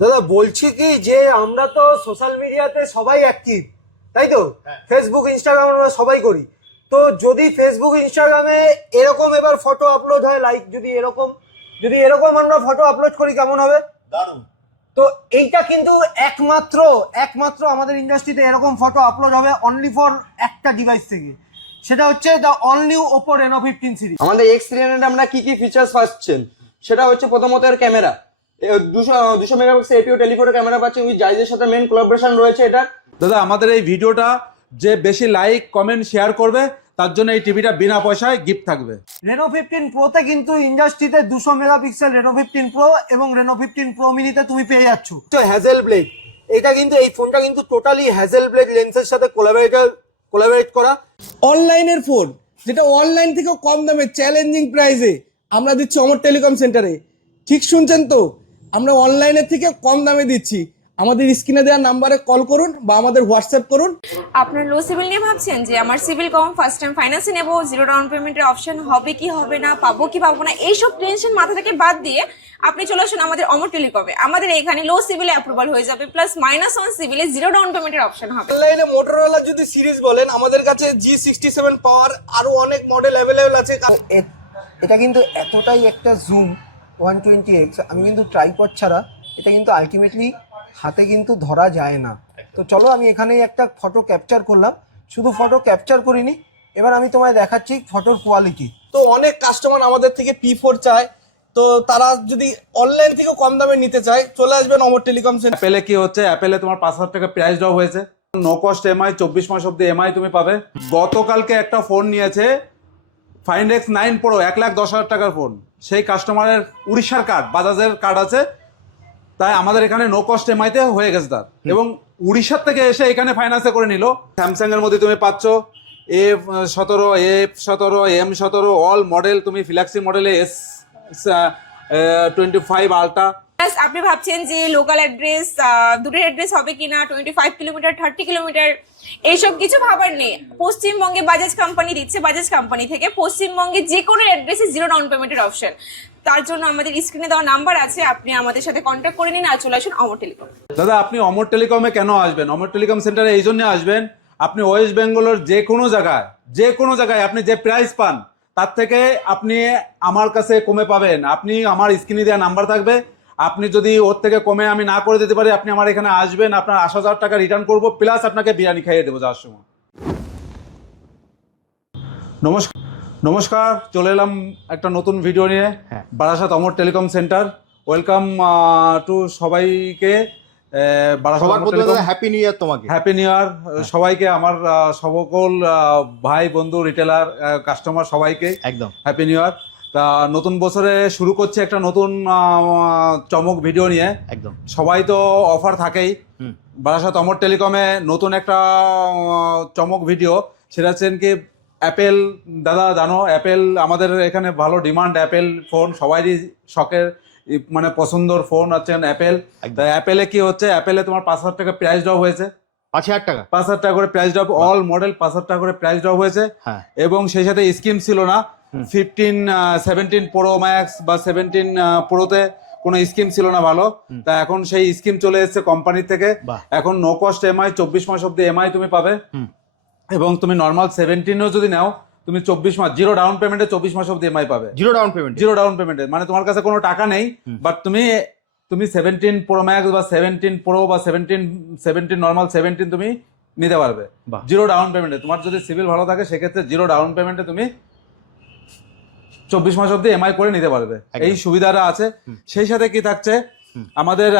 দাদা বলছি কি যে আমরা তো সোশ্যাল মিডিয়াতে সবাই অ্যাক্টিভ, তাই তো? ফেসবুক ইনস্টাগ্রাম আমরা সবাই করি। তো যদি ফেসবুক ইনস্টাগ্রামে এরকম এবার ফটো আপলোড হয়, লাইক যদি এরকম আমরা ফটো আপলোড করি কেমন হবে? দারুণ। তো এইটা কিন্তু একমাত্র আমাদের ইন্ডাস্ট্রিতে এরকম ফটো আপলোড হবে অনলি ফর একটা ডিভাইস থেকে, সেটা হচ্ছে the all new Oppo Reno 15 series. আমাদের X300 আমরা কি কি ফিচার্স পাচ্ছেন সেটা হচ্ছে প্রথমত এর ক্যামেরা 200 মেগাপিক্সেল এপিও টেলিফোটো ক্যামেরা পাচ্ছেন উইথ জাইজের সাথে মেন কোলাবোরেশন রয়েছে এটা। দাদা আমাদের এই ভিডিওটা যে বেশি লাইক কমেন্ট শেয়ার করবে তার জন্য এই টিভিটা বিনা পয়সায় গিফট থাকবে। রেনো 15 প্রোতে কিন্তু ইন্ডাস্ট্রিতে 200 মেগাপিক্সেল রেনো 15 প্রো এবং রেনো 15 প্রো মিনিতে তুমি পেয়ে যাচ্ছ হ্যাজেল ব্লেড। এটা কিন্তু এই ফোনটা কিন্তু টোটালি হ্যাজেল ব্লেড লেন্সের সাথে কোলাবরেট করা অনলাইনের ফোন, যেটা অনলাইন থেকেও কম দামে চ্যালেঞ্জিং প্রাইসে আমরা দিচ্ছি অমর টেলিকম সেন্টারে। ঠিক শুনছেন তো, আমরা অনলাইনের থেকে কম দামে দিচ্ছি। আমাদের স্ক্রিনে দেওয়া নাম্বারে কল করুন বা আমাদের হোয়াটসঅ্যাপ করুন। আপনার লো সিভিল নিয়ে ভাবছেন যে আমার সিভিল কম, ফার্স্ট টাইম ফাইন্যান্সে নেবো, জিরো ডাউন পেমেন্টের অপশন হবে কি হবে না, পাবো কি পাবো না, এইসব টেনশন মাথা থেকে বাদ দিয়ে আপনি চলে আসুন আমাদের অমর টেলিকমে। আমাদের এখানে লো সিভিলে অ্যাপ্রুভাল হয়ে যাবে, প্লাস -1 সিভিলে জিরো ডাউন পেমেন্টের অপশন হবে। অনলাইনে মোটরোলা যদি সিরিজ বলেন, আমাদের কাছে G67 পাওয়ার আরো অনেক মডেল অ্যাভেলেবেল আছে। এটা কিন্তু এতটাই একটা জুম 120x, আমি কিন্তু ট্রাইপড ছাড়া এটা কিন্তু আলটিমেটলি হাতে কিন্তু ধরা যায় না। তো চলো আমি এখানেই একটা ফটো ক্যাপচার করলাম, শুধু ফটো ক্যাপচার করিনি, এবার আমি তোমায় দেখাচ্ছি ফটোর কোয়ালিটি। তো অনেক কাস্টমার আমাদের থেকে P4 চায়, তো তারা যদি অনলাইন থেকে কম দামে নিতে চায় চলে আসবেন অমর টেলিকম সেন্টার। অ্যাপেলে কি হচ্ছে, অ্যাপেলে তোমার 5,000 টাকা প্রাইস ড্রপ হয়েছে, নো কস্ট এমআই 24 মাস অব্দি এমআই তুমি পাবে। গতকালকে একটা ফোন নিয়েছে ফাইন্ড X9 প্রো 1,10,000 টাকার ফোন, সেই কাস্টমারের উড়িষ্যার কার্ড, বাজাজের কার্ড আছে, তাই আমাদের এখানে নো কস্ট এমআইতে হয়ে গেছে তার, এবং উড়িষ্যার থেকে এসে এখানে ফাইন্যান্সে করে নিল। স্যামসাং এর মধ্যে তুমি পাচ্ছ A17, F17, M17 all model, তুমি ফ্ল্যাক্সি মডেলে S25 আলট্রা। প্লাস আপনি ভাবছেন যে লোকাল অ্যাড্রেস, দূরের অ্যাড্রেস হবে কিনা, 25 কিলোমিটার 30 কিলোমিটার, এইসব কিছু ভাবার নেই। পশ্চিমবঙ্গে বাজাজ কোম্পানি দিচ্ছে, বাজাজ কোম্পানি থেকে পশ্চিমবঙ্গে যে কোনো অ্যাড্রেসে জিরো ডাউন পেমেন্টের অপশন। তার জন্য আমাদের স্ক্রিনে দেওয়া নাম্বার আছে, আপনি আমাদের সাথে কন্ট্যাক্ট করে নিন আর চলে আসুন অমর টেলিকম। দাদা আপনি অমর টেলিকমে কেন আসবেন? অমর টেলিকম সেন্টারে এই জন্য আসবেন, আপনি ওয়েস্ট বেঙ্গলের যে কোনো জায়গায় আপনি যে প্রাইস পান তার থেকে আপনি আমার কাছে কমে পাবেন। আপনি আমার স্ক্রিনে দেওয়া নাম্বার থাকবে, আপনি যদি ওর থেকে কমে আমি না করে দিতে পারি, আপনি আমার এখানে আসবেন, আপনার 80,000 টাকা রিটার্ন করবো, প্লাস আপনাকে বিরিয়ানি খাইয়ে দেবো যাওয়ার সময়। নমস্কার, চলে এলাম একটা নতুন ভিডিও নিয়ে, Barasat Amar telecom centre. Welcome to সবাইকে। হ্যাপি নিউ ইয়ার তোমাকে। হ্যাপি নিউ ইয়ার সবাইকে, আমার সকল ভাই বন্ধু রিটেলার কাস্টমার সবাইকে একদম হ্যাপি নিউ ইয়ার। তা নতুন বছরে শুরু করছে একটা নতুন চমক ভিডিও নিয়ে। একদম সবাই তো অফার থাকেই, বারাসাত অমর টেলিকমে নতুন একটা চমক ভিডিও, সেটা হচ্ছেন কি অ্যাপেল। দাদা জানো অ্যাপেল আমাদের এখানে ভালো ডিমান্ড, অ্যাপেল ফোন সবারই শখের, মানে পছন্দর ফোন আছেন অ্যাপেল। অ্যাপেলে কি হচ্ছে, অ্যাপেলে তোমার 5,000 টাকা প্রাইস ড্রপ হয়েছে, 5,000 টাকা 5,000 টাকা করে প্রাইস ড্রপ, অল মডেল 5,000 টাকা করে প্রাইস ড্রপ হয়েছে। এবং সেই সাথে স্কিম ছিল না, 17 প্রো ম্যাক্স বা 17 প্রোতে কোনো স্কিম ছিল না ভালো, তা এখন সেই স্কিম চলে এসেছে কোম্পানি থেকে। এখন নো কস্ট এমআই 24 মাস অব্দি এমআই তুমি পাবে, এবং তুমি নর্মাল 17ও যদি নাও তুমি 24 মাস জিরো ডাউন পেমেন্টে 24 মাস অব্দি এমআই পাবে। জিরো ডাউন পেমেন্টে মানে তোমার কাছে কোনো টাকা নেই, বাট তুমি 17 প্রো ম্যাক্স বা 17 প্রো বা 17 নর্মাল 17 তুমি নিতে পারবে জিরো ডাউন পেমেন্টে। তোমার যদি সিভিল ভালো থাকে সেক্ষেত্রে জিরো ডাউন পেমেন্টে তুমি 24 মাস অব্দি এমআই করে নিতে পারবে, এই সুবিধাটা আছে। সেই সাথে কি থাকছে, আমাদের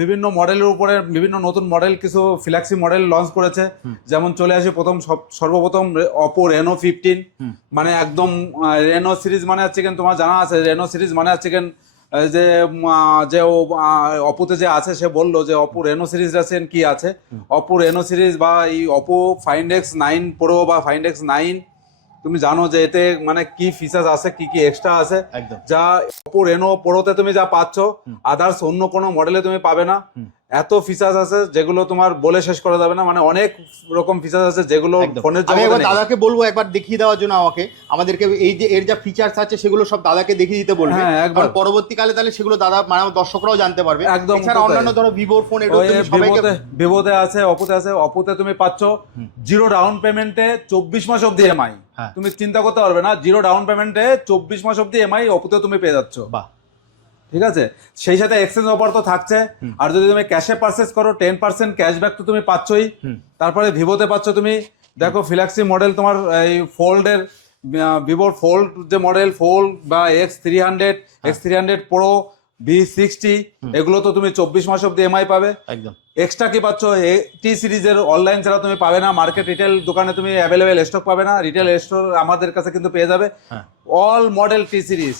বিভিন্ন মডেলের উপরে বিভিন্ন নতুন মডেল, কিছু ফ্ল্যাক্সি মডেল লঞ্চ করেছে। যেমন চলে আসে সর্বপ্রথম অপো রেনো 15, মানে একদম রেনো সিরিজ মানে হচ্ছে কেন তোমার জানা আছে, রেনো সিরিজ মানে হচ্ছে কেন যে অপোতে যে আছে সে বললো যে অপো রেনো সিরিজ আছেন কি আছে, অপো রেনো সিরিজ বা এই অপো ফাইন্ড X9 প্রো বা ফাইন্ড X9, তুমি জানো যে এতে মানে কি ফিচার্স আছে, কি কি এক্সট্রা আছে, যা অপো রেনো প্রোতে তুমি যা পাচ্ছ আদার্স অন্য কোনো মডেলে তুমি পাবে না। এত ফিচার্স আছে যেগুলো তোমার বলে শেষ করা যাবে না, মানে অনেক রকম ফিচার্স আছে যেগুলো একদম। ফোনের আমি জগতে একবার নেই। দাদাকে বলবো একবার দেখিয়ে দেওয়ার জন্য আমাদেরকে এই যে এর যা ফিচার্স আছে সেগুলো সব দাদাকে দেখিয়ে দিতে বলবে, হ্যাঁ, একবার। কারণ পরবর্তীকালে তাহলে সেগুলো দাদা মানে দর্শকরাও জানতে পারবে। একদম, এছাড়া ওটাই। অন্যান্য ধরো ভিভোর ফোন এগুলো ওই তুমি সবাইকে ভিভোতে আছে, অপোতে আছে। অপোতে তুমি পাচ্ছ 0 ডাউন পেমেন্টে 24 মাস অব্দি এমআই। হ্যাঁ। তুমি চিন্তা করতে পারবে না, 0 ডাউন পেমেন্টে 24 মাস অব্দি এমআই অপোতে তুমি পেয়ে যাচ্ছ। বাহ, ঠিক আছে, সেই সাথে এক্সচেঞ্জ অফার তো থাকছে। আর যদি তুমি ক্যাশে পারচেস করো 10% ক্যাশব্যাক তো তুমি পাচ্ছই। তারপরে ভিভোতে পাচ্ছ তুমি দেখো ফ্ল্যাক্সি মডেল, তোমার এই ফোল্ডের ভিভোর ফোল্ড যে মডেল, ফোল্ড বা X300 X300 প্রো V60, এগুলো তো তুমি 24 মাস অব্দি এমআই পাবে। একদম। এক্সট্রা কি পাচ্ছ, টি সিরিজের অনলাইন ছাড়া তুমি পাবে না, মার্কেট রিটেল দোকানে তুমি অ্যাভেলেবেল স্টক পাবে না, রিটেল স্টোর আমাদের কাছে কিন্তু পেয়ে যাবে। অল মডেল টি সিরিজ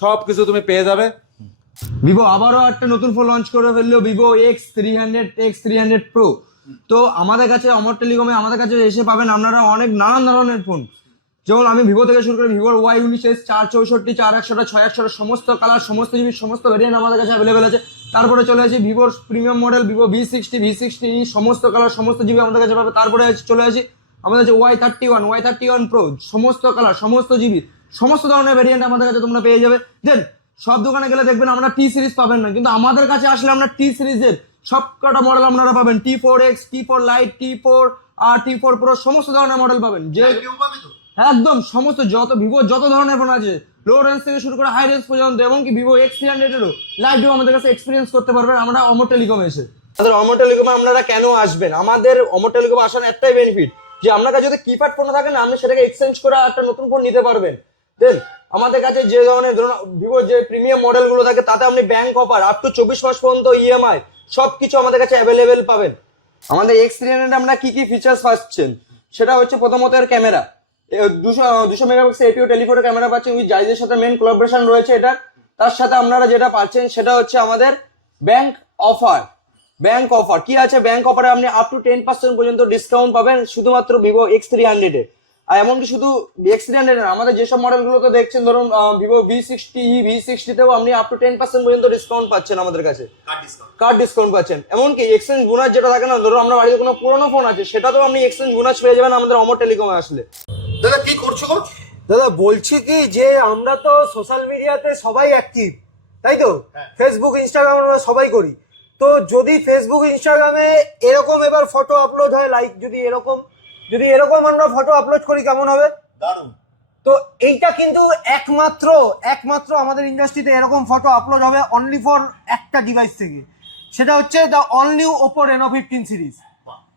সব কিছু তুমি পেয়ে যাবে। ভিভো আবারও একটা নতুন ফোন লঞ্চ করে ফেললো, ভিভো X300 প্রো। তো আমাদের কাছে অমর টেলিকমে আমাদের কাছে এসে পাবেন আপনারা অনেক নানান ধরনের ফোন, যেমন আমি ভিভো থেকে শুরু করে ভিভোর Y19s 464 4100 6100 সমস্ত কালার, সমস্ত জিবি, সমস্ত ভেরিয়েন্ট আমাদের কাছে অ্যাভেলেবেল আছে। তারপরে চলে আসি ভিভোর প্রিমিয়াম মডেল ভিভো V60 সমস্ত কালার, সমস্ত জিবি আমাদের কাছে পাবে। তারপরে চলে আসি আমাদের কাছে Y31 প্রো, সমস্ত কালার, সমস্ত জিবি, সমস্ত ধরনের ভেরিয়েন্ট আমাদের কাছে তোমরা পেয়ে যাবে। দেন সব দোকানে গেলে দেখবেন আমরা টি সিরিজ পাবেন না, কিন্তু আমাদের কাছে আসলে আমরা টি সিরিজের সব কটা মডেল আপনারা পাবেন। T4X, T4 Lite, T4 আর T4 Pro সমস্ত ধরনের মডেল পাবেন। যে একদম সমস্ত যত ভিভো যত ধরনের ফোন আছে, লো রেঞ্জ থেকে শুরু করে হাই রেঞ্জ পর্যন্ত, এবং কি ভিভো X300 এরও লাইভ ডেমো আমাদের কাছে এক্সপিরিয়েন্স করতে পারবেন আমরা অমর টেলিকমে এসে। আমাদের অমর টেলিকমে আপনারা কেন আসবেন, আমাদের অমর টেলিকমে আসার একটাই বেনিফিট যে আপনার কাছে যদি কিপ্যাড ফোন থাকে না, আপনি সেটাকে এক্সচেঞ্জ করে একটা নতুন ফোন নিতে পারবেন। দেন আমাদের কাছে যে ধরনের ধরুন ভিভোর যে প্রিমিয়াম মডেলগুলো থাকে তাতে আপনি ব্যাংক অফার আপ টু 24 মাস পর্যন্ত ইএমআই সবকিছু আমাদের কাছে অ্যাভেলেবেল পাবেন। আমাদের X300 আপনারা কি কি ফিচার্স পাচ্ছেন সেটা হচ্ছে প্রথমত এর ক্যামেরা, 200 মেগাপিক্সেল এপিও টেলিফোটো ক্যামেরা পাচ্ছেন, উইথ জাইজের সাথে মেন কোলাবোরেশন রয়েছে এটা। তার সাথে আপনারা যেটা পাচ্ছেন সেটা হচ্ছে আমাদের ব্যাংক অফার কি আছে, ব্যাংক অফারে আপনি আপ টু 10% পর্যন্ত ডিসকাউন্ট পাবেন শুধুমাত্র ভিভো X300 এ। আর এমনকি শুধু X300 আমাদের যেসব মডেলগুলো তো দেখছেন, ধরুন ভিভো V60 তেও আপনি আপ টু 10% পর্যন্ত ডিসকাউন্ট পাচ্ছেন আমাদের কাছে, কার্ড ডিসকাউন্ট পাচ্ছেন। এমনকি এক্সচেঞ্জ বোনাস যেটা থাকে না, ধরুন আমরা বাড়িতে কোনো পুরোনো ফোন আছে সেটাতেও আপনি এক্সচেঞ্জ বোনাস পেয়ে যাবেন আমাদের অমর টেলিকমে আসলে। দাদা কি করছো গো? দাদা বলছি কি যে আমরা তো সোশ্যাল মিডিয়াতে সবাই অ্যাক্টিভ, তাই তো? ফেসবুক ইনস্টাগ্রাম আমরা সবাই করি। তো যদি ফেসবুক ইনস্টাগ্রামে এরকম এবার ফটো আপলোড হয়, লাইক যদি এরকম আমরা ফটো আপলোড করি কেমন হবে? দারুণ। তো এইটা কিন্তু একমাত্র আমাদের ইন্ডাস্ট্রিতে এরকম ফটো আপলোড হবে অনলি ফর একটা ডিভাইস থেকে, সেটা হচ্ছে the all new Oppo Reno 15 series.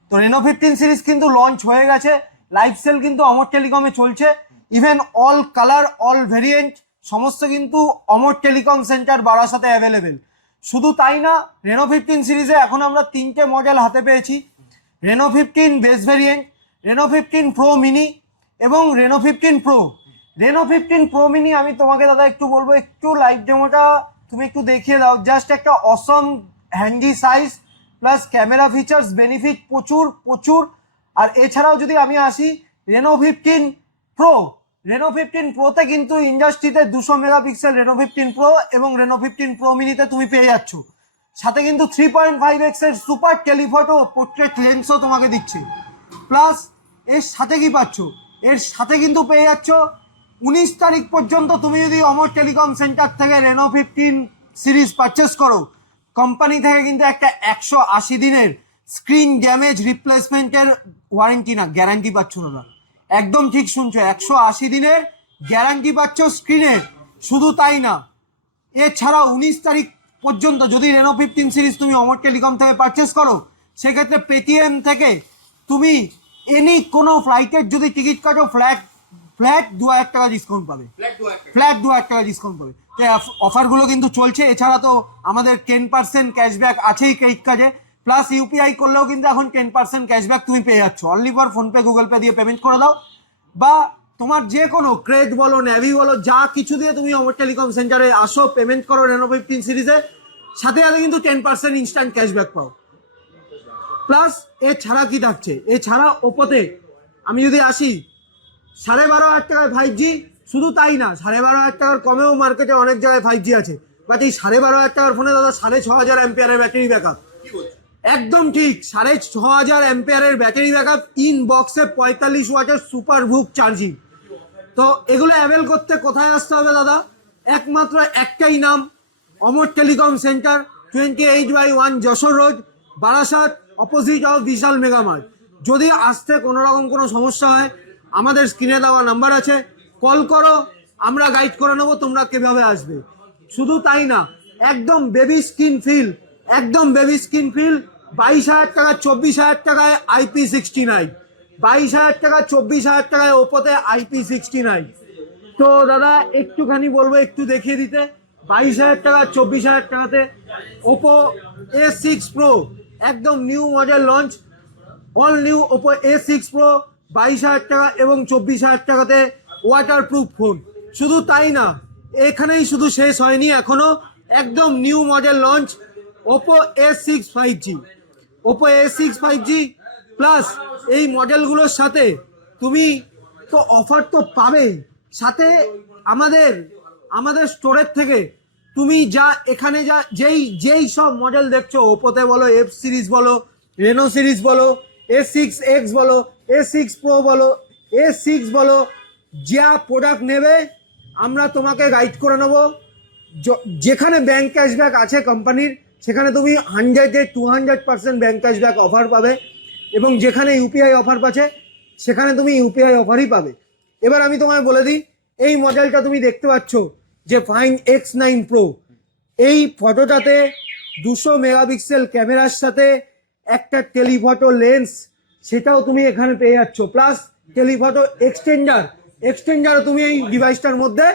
তো Reno 15 সিরিজ কিন্তু লঞ্চ হয়ে গেছে, লাইভ সেল কিন্তু অমর টেলিকমে চলছে। Even all colour all variant সমস্ত কিন্তু অমর টেলিকম সেন্টার বারাসাতে অ্যাভেলেবেল। শুধু তাই না, Reno 15 সিরিজে এখন আমরা 3টে মডেল হাতে পেয়েছি, Reno 15 base variant, Reno 15 Pro mini এবং Reno 15 Pro। Reno 15 Pro mini আমি তোমাকে দাদা একটু বলবো, একটু লাইভ ডেমোটা তুমি একটু দেখিয়ে দাও। জাস্ট একটা awesome handy size plus camera features benefit প্রচুর। আর এছাড়াও যদি আমি আসি Reno 15 Proতে কিন্তু ইন্ডাস্ট্রিতে 200 মেগাপিক্সেল Reno 15 Pro এবং Reno 15 Pro মিনিতে তুমি পেয়ে যাচ্ছ। সাথে কিন্তু 3.5x এর সুপার টেলিফটো পোর্ট্রেট লেন্সও তোমাকে দিচ্ছে। প্লাস এর সাথে কি পাচ্ছ, এর সাথে কিন্তু পেয়ে যাচ্ছ 19 তারিখ পর্যন্ত তুমি যদি অমর টেলিকম সেন্টার থেকে Reno 15 সিরিজ পারচেস করো, কোম্পানি থেকে কিন্তু একটা 180 দিনের স্ক্রিন ড্যামেজ রিপ্লেসমেন্টের ওয়ারেন্টি না গ্যারান্টি পাচ্ছ দাদা। একদম ঠিক শুনছো, 180 দিনের গ্যারান্টি পাচ্ছ স্ক্রিনের। শুধু তাই না, এছাড়াও 19 তারিখ পর্যন্ত যদি Reno 15 সিরিজ তুমি অমর টেলিকম থেকে পারচেস করো, সেক্ষেত্রে পেটিএম থেকে তুমি এনি কোনো ফ্লাইটের যদি টিকিট কাটো ফ্ল্যাট 2000 টাকা ডিসকাউন্ট পাবে, ফ্ল্যাট 2000 টাকা ডিসকাউন্ট পাবে। তো অফারগুলো কিন্তু চলছে। এছাড়া তো আমাদের 10% ক্যাশব্যাক আছেই ক্রেডিট কার্ডে, প্লাস ইউপিআই করলেও কিন্তু এখন 10% ক্যাশব্যাক তুমি পেয়ে যাচ্ছ। Only for PhonePe Google pay দিয়ে পেমেন্ট করে দাও, বা তোমার যে কোনো ক্রেডিট বলো নেভি বলো যা কিছু দিয়ে তুমি অমর টেলিকম সেন্টারে আসো, পেমেন্ট করো Reno 15 সিরিজে, সাথে সাথে কিন্তু 10% ইনস্ট্যান্ট ক্যাশব্যাক পাও। প্লাস এছাড়া কি থাকছে, এছাড়া ওপোতে আমি যদি আসি 12,500 টাকায় 5G, শুধু তাই না 12,500 টাকার কমেও মার্কেটে অনেক জায়গায় 5G আছে। বাট এই 12,500 টাকার ফোনে দাদা 6,500 অ্যাম্পিয়ারের ব্যাটারি ব্যাকআপ, একদম ঠিক 6500 অ্যাম্পিয়ারের ব্যাটারি ব্যাকআপ, ইন বক্সে 45 ওয়াটের সুপার বুক চার্জিং। তো এগুলো অ্যাভেল করতে কোথায় আসতে হবে দাদা? একমাত্র একটাই নাম, Amar telecom centre, 28/1 Jessore road, Barasat, opposite of Vishal mega mart. যদি আসতে কোনো রকম কোনো সমস্যা হয়, আমাদের স্ক্রিনে দেওয়া নাম্বার আছে, কল করো, আমরা গাইড করে নেবো তোমরা কিভাবে আসবে। শুধু তাই না, একদম বেবি স্কিন ফিল, একদম বেবি স্কিন ফিল, 22,000 টাকা 24,000 টাকায় IP69, 22,000 টাকা 24,000 টাকায় ওপোতে IP69। তো দাদা একটুখানি বলবো একটু দেখিয়ে দিতে, 22,000 টাকা 24,000 টাকাতে ওপো A6 Pro, একদম new model launch, all new Oppo A6 Pro, 22,000 টাকা এবং 24,000 টাকাতে ওয়াটারপ্রুফ ফোন। শুধু তাই না, এখানেই শুধু শেষ হয়নি এখনো, একদম new model launch Oppo A6 5G, Oppo A6 5G plus এই মডেলগুলোর সাথে তুমি তো অফার তো পাবেই, সাথে আমাদের স্টোরের থেকে তুমি যা এখানে যা যেই সব মডেল দেখছো, ওপোতে বলো, F সিরিজ বলো, রেনো সিরিজ বলো, A6X বলো, A6 Pro বলো, A6 বলো, যা প্রোডাক্ট নেবে আমরা তোমাকে গাইড করে নেবো। যেখানে ব্যাংক ক্যাশব্যাক আছে কোম্পানির, সেখানে তুমি 100-200% ব্যাংক ক্যাশব্যাক অফার পাবে, এবং যেখানে ইউপিআই অফার পাচ্ছে সেখানে তুমি ইউপিআই অফারই পাবে। এবার আমি তোমায় বলে দিই, এই মডেলটা তুমি দেখতে পাচ্ছ যে ফাইন X9 Pro, এই ফটোটাতে 200 মেগাপিক্সেল ক্যামেরার সাথে একটা টেলিফটো লেন্স, সেটাও তুমি এখানে পেয়ে যাচ্ছ, প্লাস টেলিফটো এক্সটেন্ডার তুমি এই ডিভাইসটার মধ্যে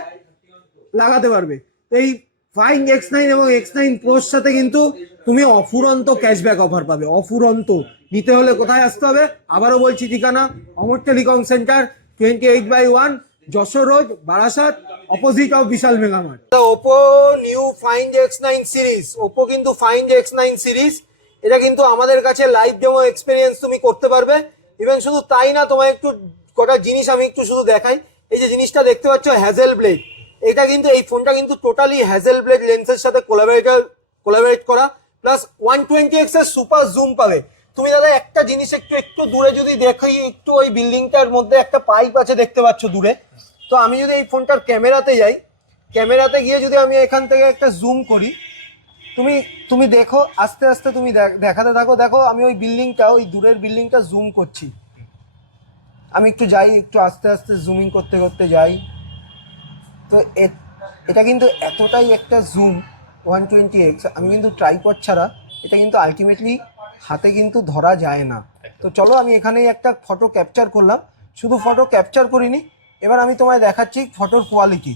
লাগাতে পারবে। তো এই ফাইন X9 এবং X9 Proর সাথে কিন্তু তুমি অফুরন্ত ক্যাশব্যাক অফার পাবে, অফুরন্ত। নিতে হলে কোথায় আসতে হবে? আবারও বলছি ঠিকানা, Amar telecom centre, 28/1 Jessore road, Barasat, opposite of Vishal mega mart. Oppo new find X9 series, Oppo কিন্তু ফাইন্ড X9 সিরিজ, এটা কিন্তু আমাদের কাছে লাইভ ডেমো এক্সপিরিয়েন্স তুমি করতে পারবে। ইভেন শুধু তাই না, তোমায় একটু কটা জিনিস আমি একটু শুধু দেখাই। এই যে জিনিসটা দেখতে পাচ্ছ হ্যাজেল ব্লেড, এটা কিন্তু এই ফোনটা কিন্তু টোটালি হ্যাজেল ব্লেড লেন্সের সাথে কোলাবরেট করা, প্লাস 120x এর সুপার জুম পাবে। তুমি দাদা একটা জিনিস একটু দূরে যদি দেখি, একটু ওই বিল্ডিংটার মধ্যে একটা পাইপ আছে দেখতে পাচ্ছ দূরে। তো আমি যদি এই ফোনটার ক্যামেরাতে যাই, ক্যামেরাতে গিয়ে যদি আমি এখান থেকে একটা জুম করি, তুমি দেখো, আস্তে আস্তে তুমি দেখাতে থাকো। দেখো আমি ওই বিল্ডিংটা, ওই দূরের বিল্ডিংটা জুম করছি। আমি একটু যাই, একটু আস্তে আস্তে জুমিং করতে করতে যাই। তো এটা কিন্তু এতটাই একটা জুম 120x, আমি কিন্তু ট্রাইপড ছাড়া এটা কিন্তু আলটিমেটলি হাতে কিন্তু ধরা যায় না। তো চলো আমি এখানেই একটা ফটো ক্যাপচার করলাম, শুধু ফটো ক্যাপচার করিনি, এবার আমি তোমায় দেখাচ্ছি ফটোর কোয়ালিটি।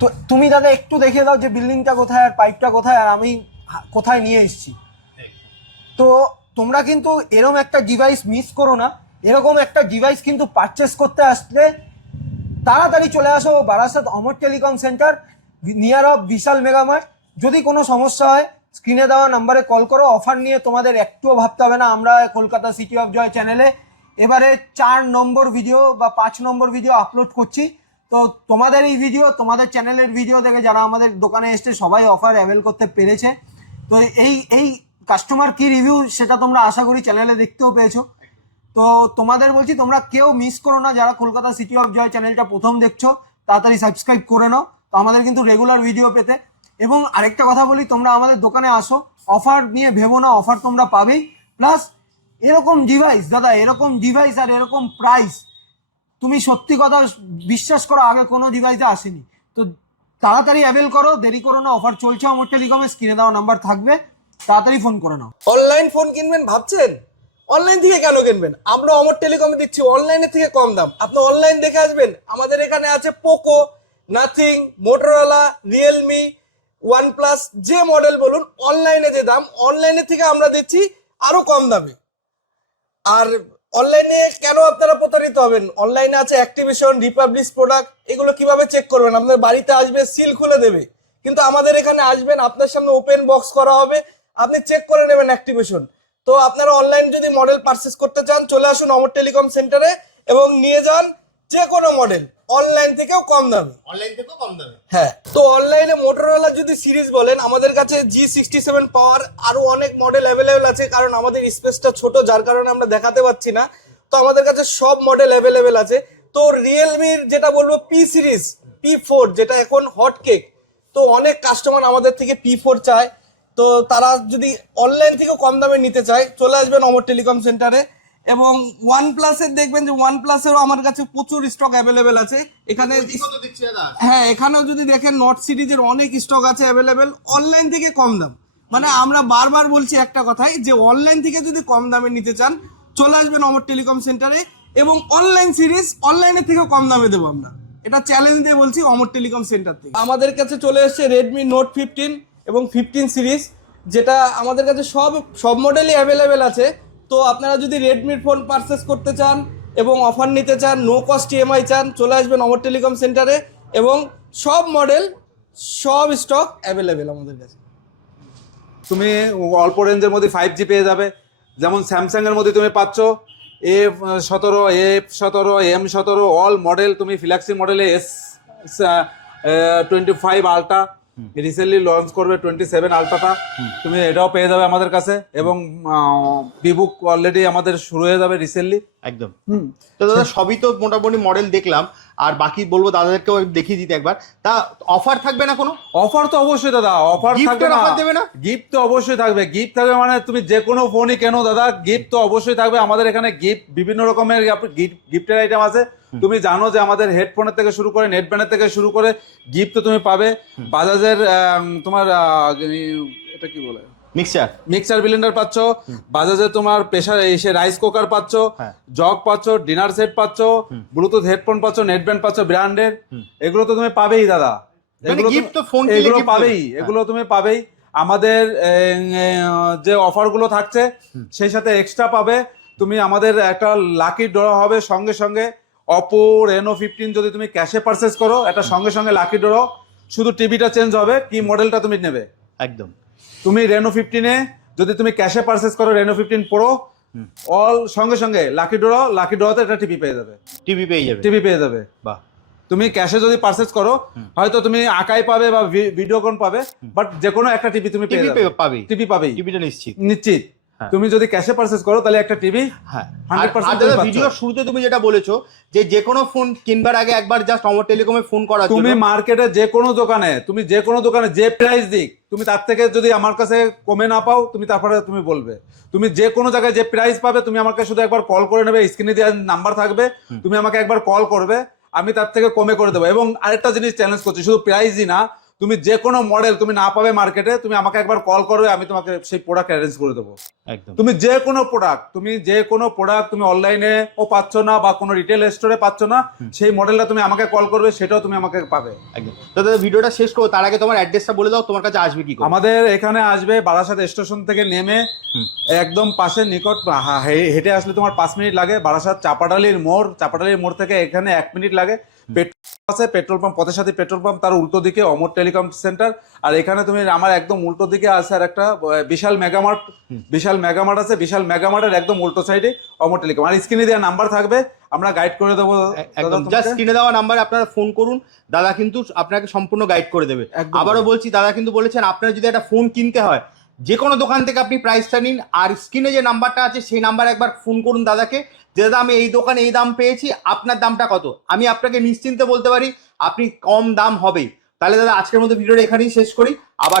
তো তুমি দাদা একটু দেখে দাও যে বিল্ডিংটা কোথায় আর পাইপটা কোথায় আর আমি কোথায় নিয়ে এসেছি। তো তোমরা কিন্তু এরকম একটা ডিভাইস মিস করো না। এরকম একটা ডিভাইস কিন্তু পারচেস করতে আসলে তাড়াতাড়ি চলে আসো Barasat Amar telecom centre, near of Vishal mega mart. যদি কোনো সমস্যা হয় স্ক্রিনে দেওয়া নাম্বারে কল করো। অফার নিয়ে তোমাদের একটুও ভাবতে হবে না। আমরা কলকাতা সিটি অফ জয় চ্যানেলে এবারে 4 নম্বর ভিডিও বা 5 নম্বর ভিডিও আপলোড করছি। তো তোমাদের এই ভিডিও, তোমাদের চ্যানেলের ভিডিও দেখে যারা আমাদের দোকানে এসছে সবাই অফার অ্যাভেল করতে পেরেছে। তো এই কাস্টমার কি রিভিউ সেটা তোমরা আশা করি চ্যানেলে দেখতেও পেয়েছো। তো তোমাদের বলছি তোমরা কেউ মিস করো না, যারা কলকাতা সিটি অফ জয় চ্যানেলটা প্রথম দেখছো তাড়াতাড়ি সাবস্ক্রাইব করে নাও, তো আমাদের কিন্তু রেগুলার ভিডিও পেতে। এবং আরেকটা কথা বলি, তোমরা আমাদের দোকানে আসো, অফার নিয়ে ভেবো না, অফার তোমরা পাবেই। প্লাস এরকম ডিভাইস দাদা, এরকম ডিভাইস আর এরকম প্রাইস তুমি সত্যি কথা বিশ্বাস করো আগে কোনো ডিভাইসে আসেনি। তো তাড়াতাড়ি অ্যাভেল করো, দেরি করো না, অফার চলছে অমর টেলিকমে, স্ক্রিনে দেওয়া নাম্বার থাকবে, তাড়াতাড়ি ফোন করে নাও। অনলাইন ফোন কিনবেন ভাবছেন? অনলাইন থেকে কেন কিনবেন? আমরা অমর টেলিকমে দিচ্ছি অনলাইনের থেকে কম দাম। আপনি অনলাইন দেখে আসবেন, আমাদের এখানে আছে Poco, nothing, Motorola, Realme, OnePlus, যে মডেল বলুন, অনলাইনে যে দাম অনলাইনের থেকে আমরা দিচ্ছি আরো কম দামে। আর অনলাইনে কেন আপনারা প্রতারিত হবেন? অনলাইনে আছে অ্যাক্টিভেশন, রিপাবলিশ প্রোডাক্ট, এগুলো কিভাবে চেক করবেন? আপনার বাড়িতে আসবে, সিল খুলে দেবে, কিন্তু আমাদের এখানে আসবেন, আপনার সামনে ওপেন বক্স করা হবে, আপনি চেক করে নেবেন অ্যাক্টিভেশন। তো আপনারা অনলাইন যদি মডেল পারচেস করতে চান, চলে আসুন অমর টেলিকম সেন্টারে এবং নিয়ে যান যে কোনো মডেল অনলাইন থেকেও কম দামে। অনলাইন থেকেও কম দামে। হ্যাঁ, তো অনলাইনে মোটরোলা যদি সিরিজ বলেন, আমাদের কাছে G67 পাওয়ার আরো অনেক মডেল অ্যাভেলেবেল আছে, কারণ আমাদের স্পেসটা ছোট যার কারণে আমরা দেখাতে পাচ্ছি না। তো আমাদের কাছে সব মডেল অ্যাভেলেবেল আছে। তো রিয়েলমির যেটা বলবো পি সিরিজ, P4 যেটা এখন হট কেক, তো অনেক কাস্টমার আমাদের থেকে P4 চায়। তো তারা যদি অনলাইন থেকেও কম দামে নিতে চায়, চলে আসবেন অমর টেলিকম সেন্টারে। এবং OnePlus-এর দেখবেন যে OnePlus-এরও আমার কাছে প্রচুর স্টক অ্যাভেলেবেল আছে এখানে। কত দেখছি দাদা? হ্যাঁ, এখানেও যদি দেখেন নট সিরিজের অনেক স্টক আছে অ্যাভেলেবেল, অনলাইন থেকে কম দাম। মানে আমরা বারবার বলছি একটা কথাই, যে অনলাইন থেকে যদি কম দামে নিতে চান, চলে আসবেন অমর টেলিকম সেন্টারে। এবং অনলাইন সিরিজ অনলাইনের থেকেও কম দামে দেবো আমরা, এটা চ্যালেঞ্জ দিয়ে বলছি অমর টেলিকম সেন্টার থেকে। আমাদের কাছে চলে এসেছে Redmi Note 15 এবং 15 সিরিজ, যেটা আমাদের কাছে সব মডেলই অ্যাভেলেবেল আছে। তো আপনারা যদি রেডমির ফোন পারচেস করতে চান এবং অফার নিতে চান, নো কস্ট ইএমআই চান, চলে আসবেন অমর টেলিকম সেন্টারে। এবং সব মডেল সব স্টক অ্যাভেলেবেল আমাদের কাছে। তুমি অল্প রেঞ্জের মধ্যে 5G পেয়ে যাবে। যেমন স্যামসাং এর মধ্যে তুমি পাচ্ছ A17, F17, M17 all model. তুমি ফ্ল্যাগশিপ মডেলে S25 আলট্রা রিসেন্টলি লঞ্চ করবে, 27 আলট্রাটা তুমি এটাও পেয়ে যাবে আমাদের কাছে। এবং ভিভো অলরেডি আমাদের শুরু হয়ে যাবে রিসেন্টলি। একদম। তো দাদা সবই তো মোটামুটি মডেল দেখলাম, আর বাকি বলবো দাদাদেরকেও দেখিয়ে দিতে একবার। তা অফার থাকবে না কোনো? অফার তো অবশ্যই দাদা, অফার থাকবে না। অফার দেবে না? গিফট তো অবশ্যই থাকবে। গিফট থাকবে মানে তুমি যে কোনো ফোনই কেনো দাদা, গিফট তো অবশ্যই থাকবে। আমাদের এখানে গিফট বিভিন্ন রকমের গিফটের আইটেম আছে। তুমি জানো যে আমাদের হেডফোনের থেকে শুরু করে নেট ব্যান্ডের থেকে শুরু করে গিফট তো তুমি পাবে। বাজাজের তোমার এটা কি বলে, মিক্সার ব্লেন্ডার পাচ্ছ। বাজাজে তোমার প্রেসার এসে রাইস কুকার পাচ্ছ, জগ পাচ্ছ, ডিনার সেট পাচ্ছ, ব্লুটুথ হেডফোন পাচ্ছ, নেট ব্যান্ড পাচ্ছ ব্র্যান্ডের। এগুলো তো তুমি পাবেই দাদা, এগুলো পাবেই, এগুলো তুমি পাবেই। আমাদের যে অফার গুলো থাকছে সেই সাথে এক্সট্রা পাবে। তুমি আমাদের একটা লাকি ড্র হবে সঙ্গে সঙ্গে। Oppo Reno 15 যদি তুমি ক্যাশে পারচেস করো, এটা সঙ্গে সঙ্গে লাকি ড্র। শুধু টিভিটা চেঞ্জ হবে, কি মডেলটা তুমি নেবে। একদম। তুমি Reno 15-এ যদি তুমি ক্যাশে পারচেস করো, Reno 15 Pro অল সঙ্গে সঙ্গে লাকি ড্রতে একটা টিভি পেয়ে যাবে। টিভি পেয়ে যাবে। বাহ। তুমি ক্যাশে যদি পারচেস করো, হয়তো তুমি আকাই পাবে বা ভিডিওকন পাবে, বাট যে কোনো একটা টিভি তুমি পেয়ে যাবে। টিভি পাবেই, টিভিটা নিশ্চিত। তুমি যদি ক্যাশে পারচেস করো তাহলে একটা টিভি 100% ভিডিও শুরুতে তুমি যেটা বলেছো যে কোনো ফোন কিনবার আগে একবার জাস্ট অমর টেলিকমে ফোন করা। তুমি মার্কেটে যে কোনো দোকানে যে প্রাইস দিক, তুমি তার থেকে যদি আমার কাছে কমে না পাও, তুমি তারপরে তুমি বলবে। তুমি যে কোনো জায়গায় যে প্রাইস পাবে, তুমি আমাকে শুধু একবার কল করে নেবে, স্ক্রিনে দেওয়ার নাম্বার থাকবে, তুমি আমাকে একবার কল করবে, আমি তার থেকে কমে করে দেবো। এবং আরেকটা জিনিস চ্যালেঞ্জ করছি, শুধু প্রাইসই না, তুমি যে কোনো মডেল তুমি না পাবে মার্কেটে, তুমি আমাকে একবার কল করবে, আমি তোমাকে সেই প্রোডাক্ট অ্যারেঞ্জ করে দেবো। একদম। তুমি যে কোনো প্রোডাক্ট তুমি অনলাইনে ও পাচ্ছ না বা কোনো রিটেল স্টোরে পাচ্ছ না, সেই মডেলটা তুমি আমাকে কল করবে, সেটাও তুমি আমাকে পাবে। একদম। তো দাদা ভিডিওটা শেষ করো, তার আগে তোমার অ্যাড্রেসটা বলে দাও, তোমার কাছে আসবে কি করে? আমাদের এখানে আসবে বারাসাত স্টেশন থেকে নেমে একদম পাশে নিকট, হেঁটে আসলে তোমার 5 মিনিট লাগে। বারাসাত চাপাডালির মোড় থেকে এখানে 1 মিনিট লাগে। পেট্রোল পাম্প, পথের সাথে পেট্রোল পাম্প, তার উল্টো দিকে অমর টেলিকম সেন্টার। আর এখানে তুমি আমার একদম উল্টো দিকে আছে আর একটা বিশাল মেগামার্ট আছে। বিশাল মেগামার্টের একদম উল্টো সাইডে অমর টেলিকম। আর স্ক্রিনে দেওয়া নাম্বার থাকবে, আমরা গাইড করে দেবো। একদম, জাস্ট স্ক্রিনে দেওয়া নাম্বারে আপনারা ফোন করুন, দাদা কিন্তু আপনাকে সম্পূর্ণ গাইড করে দেবে। আবারও বলছি, দাদা কিন্তু বলেছেন আপনার যদি একটা ফোন কিনতে হয়, যে কোনো দোকান থেকে আপনি প্রাইসটা নিন, আর স্ক্রিনে যে নাম্বারটা আছে সেই নাম্বারে একবার ফোন করুন দাদাকে, যে দাদা আমি এই দোকানে এই দাম পেয়েছি, আপনার দামটা কত। আমি আপনাকে নিশ্চিন্তে বলতে পারি আপনি কম দাম হবেই। তাহলে দাদা আজকের মতো ভিডিওটা এখানেই শেষ করি। আবার